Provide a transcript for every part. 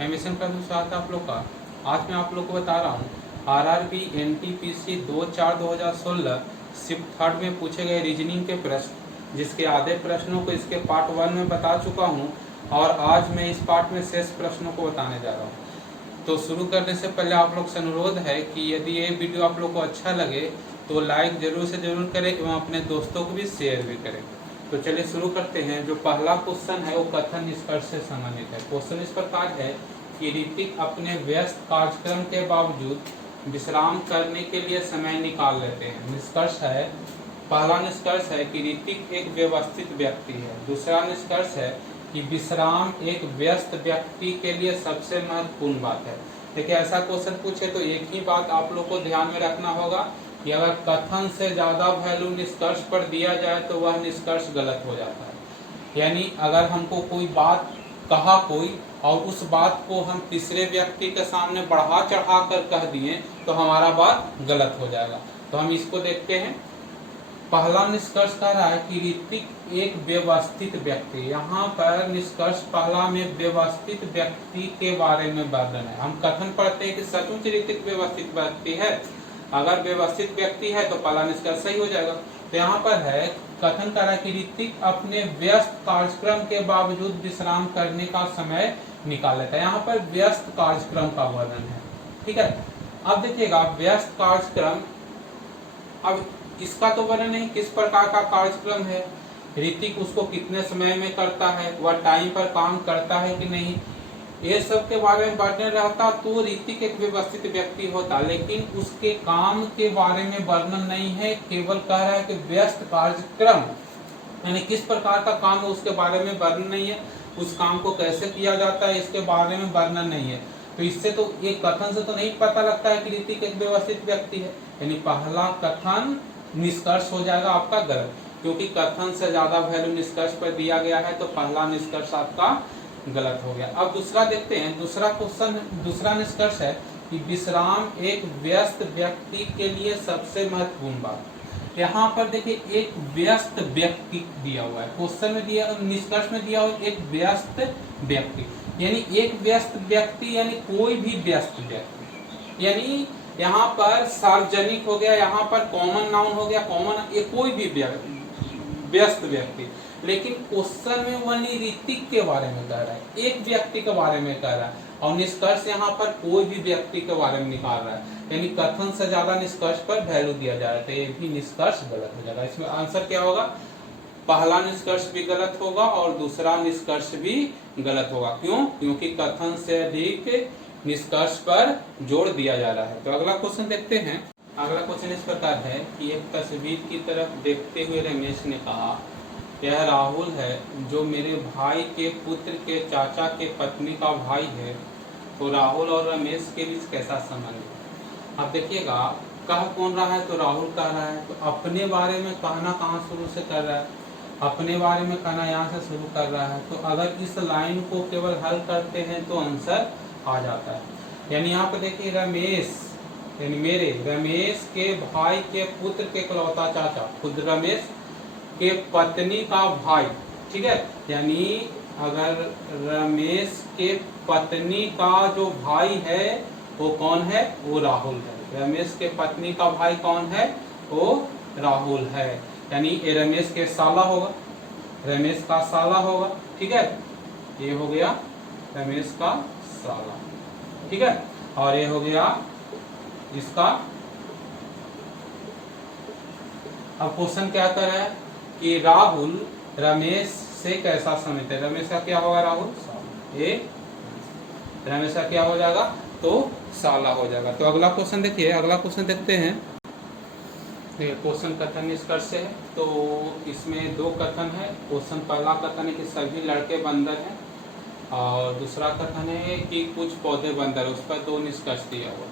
Emission का स्वागत है आप लोग का। आज मैं आप लोग को बता रहा हूँ आरआरबी एनटीपीसी 2/4/2016 शिफ्ट थर्ड में पूछे गए रीजनिंग के प्रश्न, जिसके आधे प्रश्नों को इसके पार्ट 1 में बता चुका हूँ और आज मैं इस पार्ट में शेष प्रश्नों को बताने जा रहा हूँ। तो शुरू करने से पहले आप लोग से अनुरोध है कि यदि ये वीडियो आप लोग को अच्छा लगे तो लाइक जरूर से जरूर करें एवं अपने दोस्तों को भी शेयर भी करें। तो चलिए शुरू करते हैं। जो पहला क्वेश्चन है वो कथन निष्कर्ष से संबंधित है। क्वेश्चन इस प्रकार है कि ऋतिक अपने व्यस्त कार्यक्रम के बावजूद विश्राम करने के लिए समय निकाल लेते हैं। निष्कर्ष है, पहला निष्कर्ष है कि ऋतिक एक व्यवस्थित व्यक्ति है। दूसरा निष्कर्ष है कि विश्राम एक व्यस्त व्यक्ति के लिए सबसे महत्वपूर्ण बात है। देखिए ऐसा क्वेश्चन पूछे तो एक ही बात आप लोग को ध्यान में रखना होगा कि अगर कथन से ज्यादा वैल्यू निष्कर्ष पर दिया जाए तो वह निष्कर्ष गलत हो जाता है। यानी अगर हमको कोई बात कहा कोई और उस बात को हम तीसरे व्यक्ति के सामने बढ़ा चढ़ा कर कह दिए तो हमारा बात गलत हो जाएगा। तो हम इसको देखते हैं। पहला निष्कर्ष कह रहा है कि ऋतिक एक व्यवस्थित व्यक्ति। यहाँ पर निष्कर्ष पहला में व्यवस्थित व्यक्ति के बारे में वर्णन है। हम कथन पढ़ते हैं कि सचमुच ऋतिक व्यवस्थित व्यक्ति है। अगर व्यवस्थित व्यक्ति है तो पहला निष्कर्ष सही हो जाएगा। तो यहाँ पर है कथन कर रहा है कि ऋतिक अपने व्यस्त कार्यक्रम के बावजूद विश्राम करने का समय निकाल लेता है। यहाँ पर व्यस्त कार्यक्रम का वर्णन है, ठीक है। अब देखिएगा व्यस्त कार्यक्रम, अब इसका तो वर्णन नहीं किस प्रकार का कार्यक्रम है, ऋतिक उसको कितने समय में करता है, वह टाइम पर काम करता है कि नहीं, ये सब के बारे में वर्णन रहता तो ऋतिक एक व्यवस्थित व्यक्ति होता। लेकिन उसके काम के बारे में वर्णन नहीं है, केवल कह रहा है कि व्यस्त कार्यक्रम यानी किस प्रकार का काम है उसके बारे में वर्णन नहीं है, उस काम को कैसे किया जाता है इसके बारे में वर्णन नहीं है। तो इससे तो ये कथन से तो नहीं पता लगता है कि ऋतिक एक व्यवस्थित व्यक्ति है। यानी पहला कथन निष्कर्ष हो जाएगा आपका गलत, क्योंकि कथन से ज्यादा वैल्यू निष्कर्ष पर दिया गया है तो पहला निष्कर्ष आपका गलत हो गया। अब दूसरा देखते हैं। दूसरा क्वेश्चन, दूसरा निष्कर्ष है कि विश्राम एक व्यस्त व्यक्ति के लिए सबसे महत्वपूर्ण बात। यहाँ पर देखिए एक व्यस्त व्यक्ति दिया हुआ है, क्वेश्चन में दिया, निष्कर्ष में दिया हुआ एक व्यस्त व्यक्ति। यानी एक व्यस्त व्यक्ति यानी कोई भी व्यस्त व्यक्ति, यानी यहाँ पर सार्वजनिक हो गया, यहाँ पर कॉमन नाउन हो गया, कॉमन ये कोई भी व्यस्त व्यक्ति। लेकिन क्वेश्चन में वह ऋतिक के बारे में कह रहा है, एक व्यक्ति के बारे में कह रहा है और निष्कर्ष यहाँ पर कोई भी व्यक्ति के बारे में निकाल रहा है। यानी कथन से ज्यादा निष्कर्ष पर वैल्यू दिया जा रहा है तो ये भी निष्कर्ष गलत हो जाएगा। इसमें आंसर क्या होगा, पहला निष्कर्ष भी गलत होगा और दूसरा निष्कर्ष भी गलत होगा। क्यों? क्योंकि कथन से अधिक निष्कर्ष पर जोर दिया जा रहा है। तो अगला क्वेश्चन देखते हैं। अगला क्वेश्चन इस प्रकार है कि एक तस्वीर की तरफ देखते हुए रमेश ने कहा, यह राहुल है जो मेरे भाई के पुत्र के चाचा के पत्नी का भाई है। तो राहुल और रमेश के बीच कैसा संबंध है? अब देखिएगा कह कौन रहा है, तो राहुल कह रहा है। तो अपने बारे में कहना कहाँ शुरू से कर रहा है, अपने बारे में कहना यहाँ से शुरू कर रहा है। तो अगर इस लाइन को केवल हल करते हैं तो आंसर आ जाता है। यानी यहाँ पे देखिए रमेश यानी मेरे रमेश के भाई के पुत्र के इकलौता चाचा, खुद रमेश के पत्नी का भाई, ठीक है। यानी अगर रमेश के पत्नी का जो भाई है वो कौन है, वो राहुल है। रमेश के पत्नी का भाई कौन है, वो राहुल है। यानी ये रमेश के साला होगा, रमेश का साला होगा, ठीक है। ये हो गया रमेश का साला, ठीक है। और ये हो गया इसका। अब क्वेश्चन क्या कर रहा है कि राहुल रमेश से कैसा संबंधित है। रमेश का क्या होगा, राहुल ये रमेश का क्या हो जाएगा, तो साला हो जाएगा। तो अगला क्वेश्चन देखिए। अगला क्वेश्चन देखते हैं। क्वेश्चन कथन निष्कर्ष से है तो इसमें दो कथन है। क्वेश्चन पहला कथन है कि सभी लड़के बंदर हैं और दूसरा कथन है कि कुछ पौधे बंदर है, उस पर दो निष्कर्ष दिया हुआ।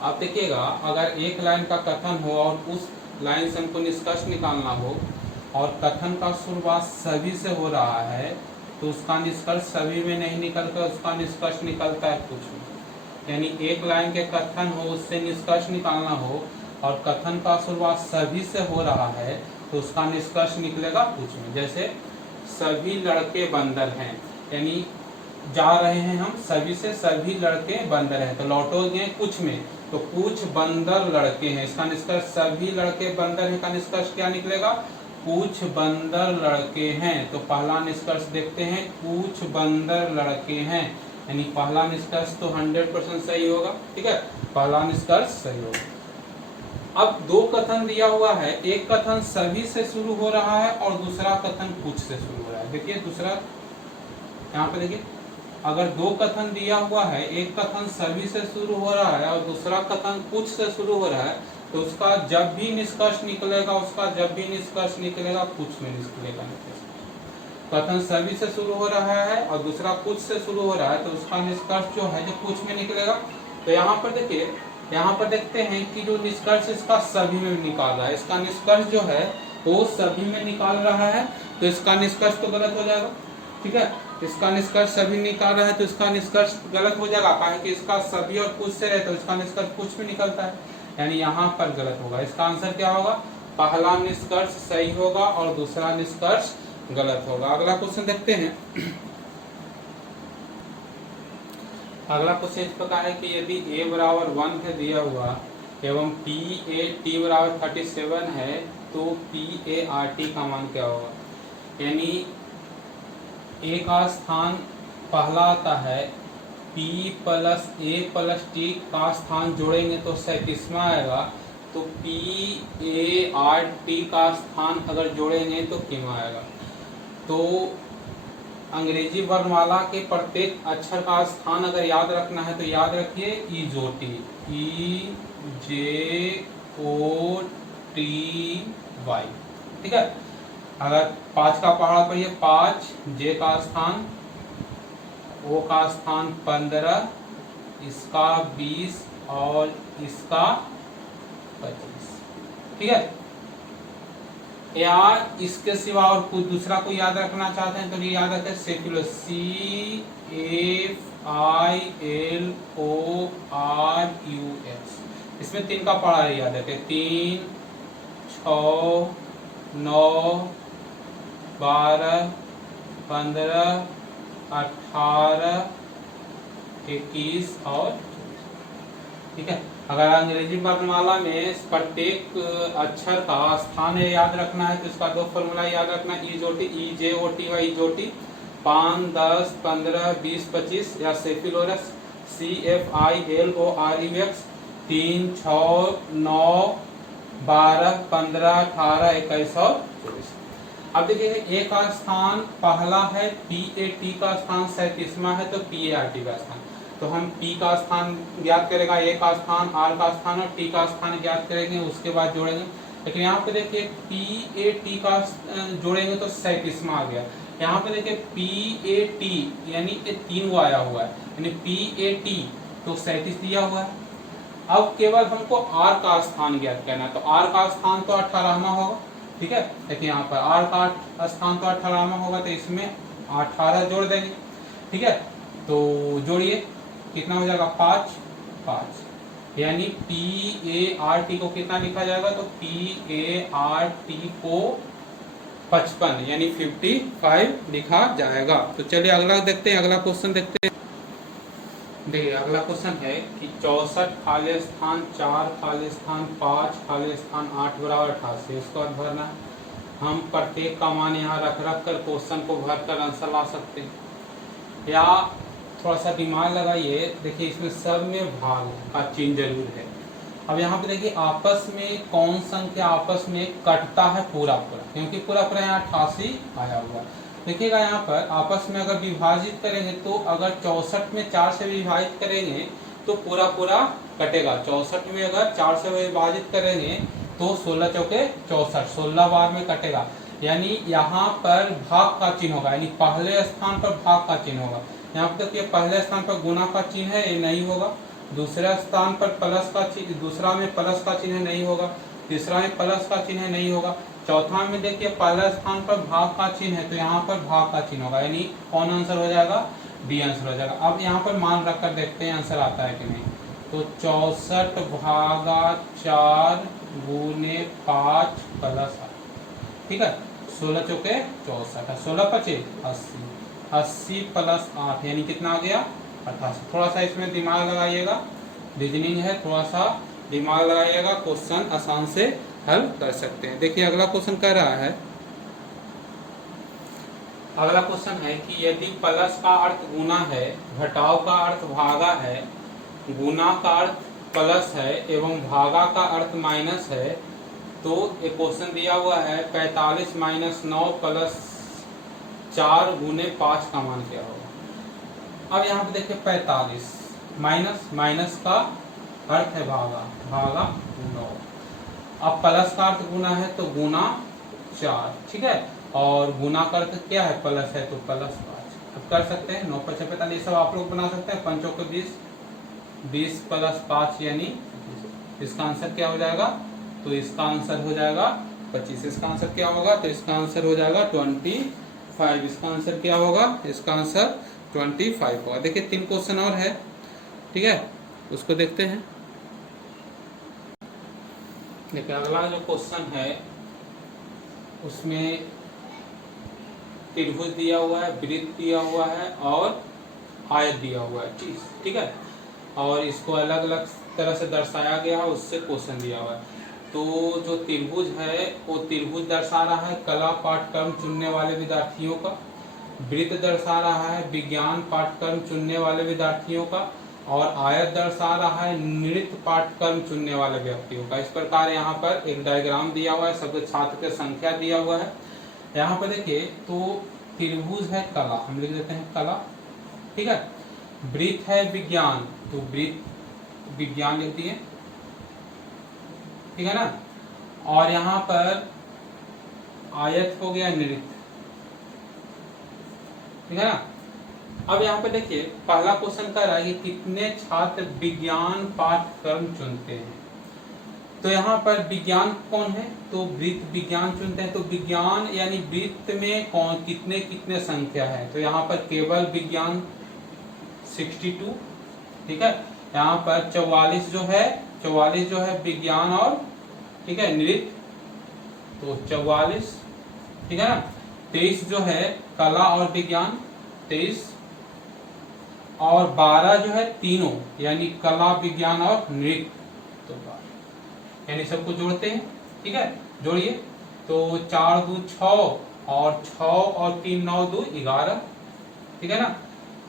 आप देखिएगा अगर एक लाइन का कथन हो और उस लाइन से हमको निष्कर्ष निकालना हो और कथन का शुरुआत सभी से हो रहा है तो उसका निष्कर्ष सभी में नहीं निकलकर उसका निष्कर्ष निकलता है कुछ में। यानी एक लाइन के कथन हो उससे निष्कर्ष निकालना हो और कथन का शुरुआत सभी से हो रहा है तो उसका निष्कर्ष निकलेगा कुछ में। जैसे सभी लड़के बंदर हैं, यानी जा रहे हैं हम, सभी से सभी लड़के बंदर हैं, तो लौटोगे कुछ में, तो कुछ बंदर लड़के हैं, इसका निष्कर्ष सभी लड़के बंदर हैं का निष्कर्ष क्या निकलेगा, कुछ बंदर लड़के हैं। तो पहला निष्कर्ष देखते हैं, कुछ बंदर लड़के हैं, यानी पहला निष्कर्ष तो 100% सही होगा। ठीक है, पहला निष्कर्ष सही होगा। अब दो कथन दिया हुआ है, एक कथन सभी से शुरू हो रहा है और दूसरा कथन कुछ से शुरू हो रहा है। देखिए दूसरा यहाँ पे देखिए, अगर दो कथन दिया हुआ है, एक कथन सभी से शुरू हो रहा है और दूसरा कथन कुछ से शुरू हो रहा है, तो उसका जब भी निष्कर्ष निकलेगा, कुछ में निकलेगा। कथन सभी से शुरू हो रहा है और दूसरा कुछ से शुरू हो रहा है, तो उसका निष्कर्ष जो है जो कुछ में निकलेगा। तो यहाँ पर देखिए, यहाँ पर देखते हैं कि जो निष्कर्ष इसका सभी में निकाल रहा है, इसका निष्कर्ष जो है वो सभी में निकाल रहा है, तो इसका निष्कर्ष तो गलत हो जाएगा। ठीक है, इसका निष्कर्ष सभी निकाल रहा है तो इसका निष्कर्ष गलत हो जाएगा, कारण कि इसका सभी और कुछ से रहे तो इसका निष्कर्ष कुछ में निकलता है, यानी यहाँ पर गलत होगा। इसका आंसर क्या होगा, पहला निष्कर्ष सही होगा और दूसरा निष्कर्ष गलत होगा। अगला क्वेश्चन देखते हैं। अगला क्वेश्चन इस प्रकार है कि यदि a बराबर 1 है दिया हुआ एवं PAT बराबर 37 है, तो PART का मान क्या होगा। यानी a का स्थान पहला आता है, P plus A plus T का स्थान जोड़ेंगे तो 37वां आएगा, तो PART का स्थान अगर जोड़ेंगे तो कितना आएगा। तो अंग्रेजी वर्णमाला के प्रत्येक अक्षर का स्थान अगर याद रखना है तो याद रखिए EJOTY, EJOTY। ठीक है, अगर 5 का पहाड़ा पढ़िए, 5 J का स्थान, O का स्थान 15, इसका 20 और इसका 25। ठीक है, या इसके सिवा और कुछ दूसरा को याद रखना चाहते हैं तो ये याद रखें, सेक्युलर CFILORUS, इसमें 3 का पढ़ा है, याद रखें 3, 6, 9, 12, 15, 18, 21 और 24। ठीक है, अगर अंग्रेजी वर्णमाला में प्रत्येक अक्षर का स्थान याद रखना है तो इसका 2 फॉर्मूला याद रखना, EJOTY 5, 10, 15, 20, 25, या सेफिलोरस CFILORUS 3, 6, 9, 12, 15, 18, 21 और 24। अब देखिए A का स्थान पहला है, PAT का स्थान 37वां है, तो PART का स्थान, तो हम P का स्थान ज्ञात करेगा, A का स्थान, R का स्थान और T का स्थान ज्ञात करेंगे, उसके बाद जोड़ेंगे। लेकिन यहाँ पे देखिए PAT का जोड़ेंगे तो 37वां आ गया। यहाँ पे देखिए PAT यानी कि 3 वो आया हुआ है, यानी PAT तो 37 दिया हुआ है। अब केवल हमको R का स्थान ज्ञात करना है, तो R का स्थान तो 18वां होगा। ठीक है, देखिए यहाँ पर R का स्थान तो 18वां होगा, तो इसमें 18 जोड़ देंगे। ठीक है, तो जोड़िए, कितना हो जाएगा, 5, 5, यानी PART को कितना लिखा जाएगा, तो PART को 55 यानी 55 लिखा जाएगा। तो चलिए अगला देखते हैं, अगला क्वेश्चन देखते हैं। देखिए अगला क्वेश्चन है कि 64 खाली स्थान, 4 खाली स्थान, 5 खाली स्थान, 8 बराबर 88, इसको भरना है। हम प्रत्येक का मान यहाँ रख कर क्वेश्चन को भर कर आंसर ला सकते हैं, या थोड़ा सा दिमाग लगाइए। देखिए इसमें सब में भाग का चिन्ह जरूर है। अब यहाँ पे देखिए आपस में कौन संख्या आपस में कटता है, पूरा पूरा, क्योंकि पूरा पूरा यहाँ 88 आया हुआ। देखिएगा यहाँ पर आपस में अगर विभाजित करेंगे तो अगर 64 में 4 से विभाजित करेंगे तो पूरा पूरा कटेगा। 64 में अगर 4 से विभाजित करेंगे तो 16 चौके 64, 16 बार में कटेगा, यानी यहाँ पर भाग का चिन्ह होगा, यानी पहले स्थान पर भाग का चिन्ह होगा। यहाँ पर देखिए पहले स्थान पर गुणा का चिन्ह है, ये नहीं होगा। दूसरे स्थान पर प्लस का चिन्ह, दूसरा में प्लस का चिन्ह नहीं होगा। तीसरा में प्लस का चिन्ह नहीं होगा। चौथा में देखिए पहले स्थान पर भाग का चिन्ह है, तो यहाँ पर भाग का चिन्ह होगा, यानी कौन आंसर हो जाएगा, डी आंसर हो जाएगा। अब यहाँ पर मान रखकर देखते हैं आंसर आता है कि नहीं। तो 64 भागा 4 गुने 5 प्लस 8, ठीक है, 16 चौके 64, 16 पचे 80, 80 प्लस 8 यानी कितना आ गया 88। थोड़ा सा इसमें दिमाग लगाइएगा, रीजनिंग है, थोड़ा सा दिमाग लगाइएगा, क्वेश्चन आसान से हल कर सकते हैं। देखिए अगला क्वेश्चन कह रहा है, अगला क्वेश्चन है कि यदि प्लस का अर्थ गुना है, घटाव का अर्थ भागा है, गुना का अर्थ प्लस है एवं भागा का अर्थ माइनस है, तो एक क्वेश्चन दिया हुआ है 45 माइनस 9 प्लस 4 गुने 5 का मान क्या होगा। अब यहाँ पे देखिए 45 माइनस, माइनस का अर्थ है भागा, भागा 9। अब प्लस का अर्थ गुना है तो गुना 4, ठीक है, और गुना का अर्थ क्या है प्लस है तो प्लस 5। अब कर सकते हैं 9 5 45, सब आप लोग बना सकते हैं, 5 को 20, 20 प्लस 5 यानी 25। इसका आंसर क्या हो जाएगा, तो इसका आंसर हो जाएगा 25। इसका आंसर क्या होगा, तो इसका आंसर हो जाएगा 25। इसका आंसर क्या होगा, इसका आंसर 25 होगा। देखिए 3 क्वेश्चन और है, ठीक है, उसको देखते हैं। देखिए अगला जो क्वेश्चन है उसमें त्रिभुज दिया हुआ है, वृत्त दिया हुआ है और आयत दिया हुआ है, ठीक है, और इसको अलग अलग तरह से दर्शाया गया है, उससे क्वेश्चन दिया हुआ है। तो जो त्रिभुज है वो त्रिभुज दर्शा रहा है कला पाठ्यक्रम चुनने वाले विद्यार्थियों का, वृत्त दर्शा रहा है विज्ञान पाठ्यक्रम चुनने वाले विद्यार्थियों का, और आयत दर्शा रहा है नृत्य पाठ्यक्रम चुनने वाले व्यक्तियों का। इस प्रकार यहाँ पर एक डायग्राम दिया हुआ है, सब छात्र की संख्या दिया हुआ है। यहाँ पर देखिए तो त्रिभुज है कला, हम लिख देते हैं कला, ठीक है, वृत्त है विज्ञान, तो वृत्त विज्ञान लिख दिए, ठीक है ना, और यहाँ पर आयत हो गया नृत्य, ठीक है ना। अब यहाँ पे देखिए पहला क्वेश्चन कह रहा है कि कितने छात्र विज्ञान पाठ्यक्रम चुनते हैं। तो यहाँ पर विज्ञान कौन है, तो वृत्त विज्ञान चुनते हैं, तो विज्ञान यानी वृत्त में कौन कितने कितने संख्या है, तो यहाँ पर केवल विज्ञान 62, ठीक है, यहाँ पर 44 जो है विज्ञान और, ठीक है, नृत्य, तो 44, ठीक है ना। 23 जो है कला और विज्ञान 23, और 12 जो है तीनों यानी कला विज्ञान और नृत्य, तो 12 यानी सबको जोड़ते हैं, ठीक है, जोड़िए, तो 4 2 6 और 6 और 3 9 2 11, ठीक है ना,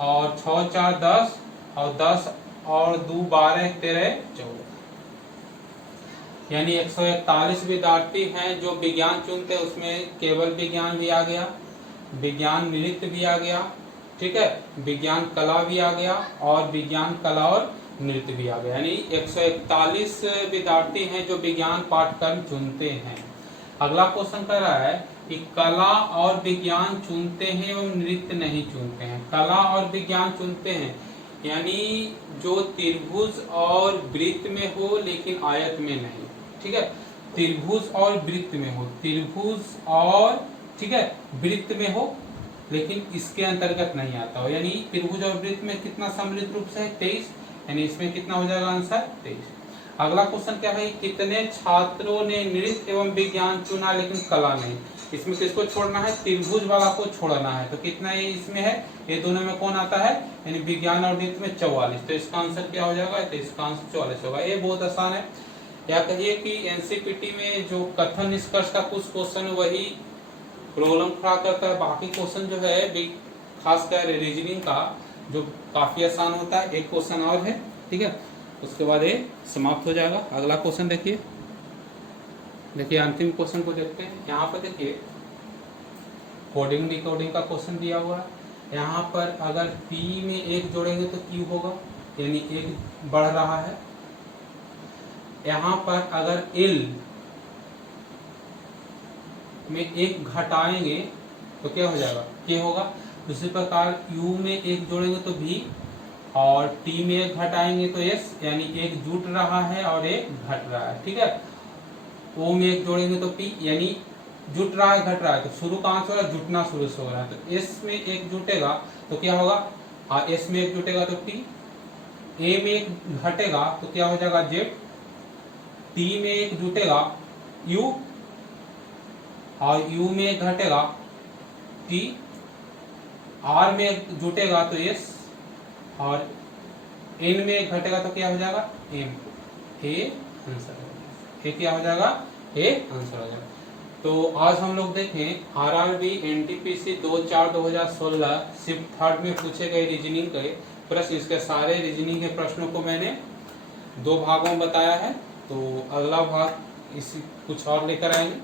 और 6 4 10 और 10 और 2 12 13 14, यानी 141 विद्यार्थी हैं जो विज्ञान चुनते हैं। उसमें केवल विज्ञान भी आ गया, विज्ञान नृत्य भी आ गया, ठीक है, विज्ञान कला भी आ गया और विज्ञान कला और नृत्य भी आ गया, यानी 141 विद्यार्थी हैं जो विज्ञान पाठ्यक्रम चुनते हैं। अगला क्वेश्चन कह रहा है कि कला और विज्ञान चुनते हैं और नृत्य नहीं चुनते हैं। कला और विज्ञान चुनते हैं यानी जो त्रिभुज और वृत्त में हो लेकिन आयत में नहीं, ठीक है, त्रिभुज और वृत्त में हो, त्रिभुज और, ठीक है, वृत्त में हो लेकिन इसके अंतर्गत नहीं आता हो, यानी त्रिभुज और वृत्त में कितना सम्मिलित रूप से है 23, यानी इसमें कितना हो जाएगा आंसर 23। अगला क्वेश्चन क्या है, कितने छात्रों ने नृत्य एवं विज्ञान चुना लेकिन कला नहीं। इसमें किसको छोड़ना है, त्रिभुज वाला को छोड़ना है, तो कितना ये इसमें है, ये दोनों में कौन आता है, यानी विज्ञान और नृत्य में 44, तो इसका आंसर क्या हो जाएगा, तो इसका आंसर 44 होगा। ये बहुत आसान है, या कहिए कि एनसीईआरटी में जो कथन निष्कर्ष का कुछ क्वेश्चन वही प्रॉब्लम खड़ा करता है, बाकी क्वेश्चन जो है खासकर रीजनिंग का जो काफी आसान होता है। एक क्वेश्चन और है, ठीक है, उसके बाद ये समाप्त हो जाएगा। अगला क्वेश्चन देखिए, अंतिम क्वेश्चन को देखते हैं। यहाँ पर देखिए कोडिंग डिकोडिंग का क्वेश्चन दिया हुआ है। यहाँ पर अगर P में 1 जोड़ेंगे तो Q होगा, यानी 1 बढ़ रहा है। यहाँ पर अगर L में 1 घटाएंगे तो क्या हो जाएगा, K होगा। दूसरी प्रकार U में 1 जोड़ेंगे तो V, और T में 1 घटाएंगे तो S, यानी 1 जुट रहा है और 1 घट रहा है, ठीक है। O में 1 जोड़ेंगे तो P, यानी जुट रहा है घट रहा है, तो शुरू कहाँ से हो रहा है, जुटना शुरू से हो रहा है। तो S में 1 जुटेगा तो क्या होगा, S में 1 जुटेगा तो T, A में 1 घटेगा तो क्या हो जाएगा Z, T में 1 जुटेगा U, और U में 1 घटेगा T, आर में जुटेगा तो एस और एन में घटेगा तो क्या हो जाएगा एम। ए आंसर हो जाएगा। ए क्या हो जाएगा ए आंसर हो जाएगा। तो आज हम लोग देखें आरआरबी एनटीपीसी 2/4/2016 शिफ्ट थर्ड में पूछे गए रीजनिंग के प्रश्न। इसके सारे रीजनिंग के प्रश्नों को मैंने 2 भागों में बताया है। तो अगला भाग इसी कुछ और लेकर आएंगे।